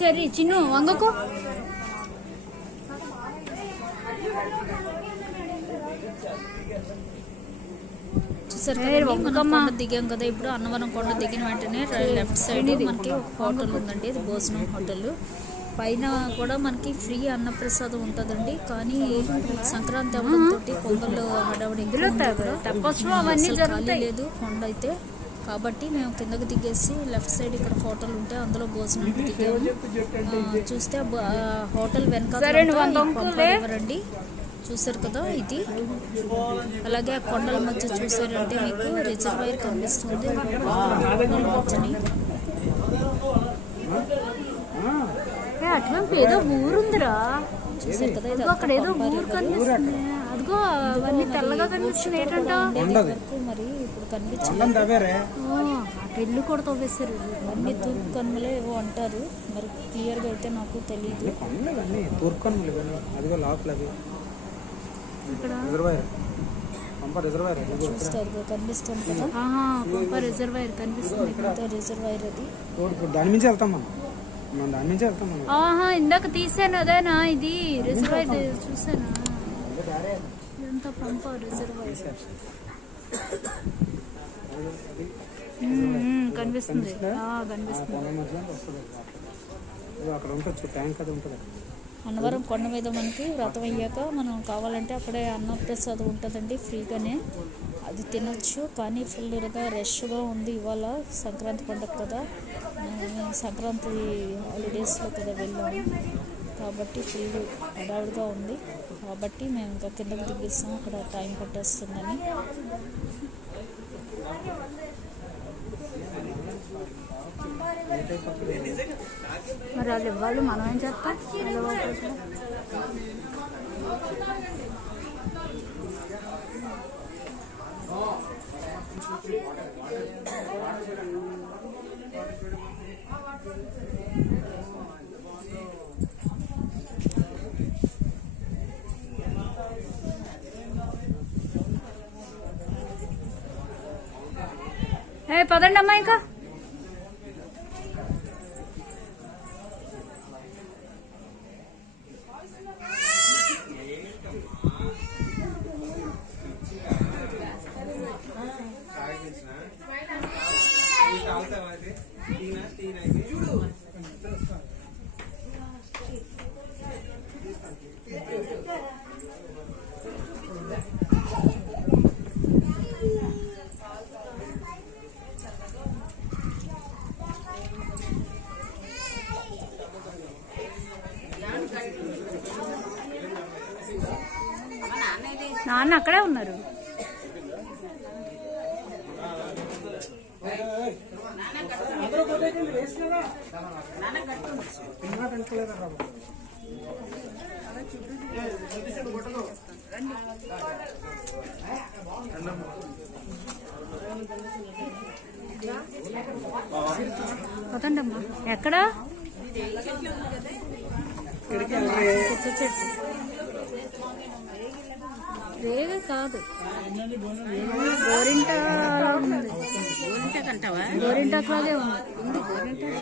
సరే చిన్ను వంగకు చూసారు కొండ దిగాం కదా. ఇప్పుడు అన్నవరం కొండ దిగిన వెంటనే లెఫ్ట్ సైడ్ మనకి ఒక హోటల్ ఉందండి, ఇది భోజనం హోటల్. పైన కూడా మనకి ఫ్రీ అన్నప్రసాదం ఉంటుందండి. కానీ సంక్రాంతి అవ్వడంతో కొండలు హడావుడి ఖాళీ లేదు కొండ అయితే. కాబట్టి మేము కిందకి దిగేసి లెఫ్ట్ సైడ్ ఇక్కడ హోటల్ ఉంటే అందులో భోజనానికి దిగాము. చూస్తే హోటల్ వెనకాలండి చూసారు కదా ఇది. అలాగే ఆ కొండల మధ్య చూసారంటే మీకు రిజర్వాయర్ కనిపిస్తుంది. అటువైపు ఏదో ఊరుందిరా, చూసారు కదా. ఇది అక్కడ ఏదో ఊరు కనిపిస్తుంది. అదిగో అవన్నీ తెల్లగా కనిపిస్తుంది. ఏంటంటే మరి ఇప్పుడు కనిపించలేదు. పెళ్లి కూడా తవ్వేశారు. అన్ని తూర్పు కనుమలే ఏవో అంటారు, మరి క్లియర్ గా అయితే నాకు తెలియదు. చూస్తారు కనిపిస్తుంది కదా, రిజర్వాయర్ కనిపిస్తుంది. రిజర్వాయర్ అది దాని నుంచి వెళ్తాం మనం. ఇందాక తీసాను అదేనా ఇది రిజర్వాయర్ చూసానా? ఇదంతా పంప రిజర్వాయర్ కనిపిస్తుంది. అన్నవరం కొండ మీద మనకి వ్రతం అయ్యాక మనం కావాలంటే అక్కడే అన్నప్రసాదం ఉంటుందండి ఫ్రీగానే, అది తినొచ్చు. కానీ ఫుల్గా రష్గా ఉంది ఇవాళ, సంక్రాంతి పండుగ కదా. సంక్రాంతి హాలిడేస్లో కదా వెళ్ళాము, కాబట్టి ఫుల్ హడావుడిగా ఉంది. కాబట్టి మేము ఇంకా కిందకి దిగిస్తాం, అక్కడ టైం పట్టేస్తుందని. మరి వాళ్ళు ఇవ్వాలి, మనం ఏం చేస్తాం? పదండి అమ్మా ఇంకా. నాన్న అక్కడే ఉన్నారు. పదండమ్మా. ఎక్కడా రేగే కాదు, గోరింటాకు లాగే ఉంది.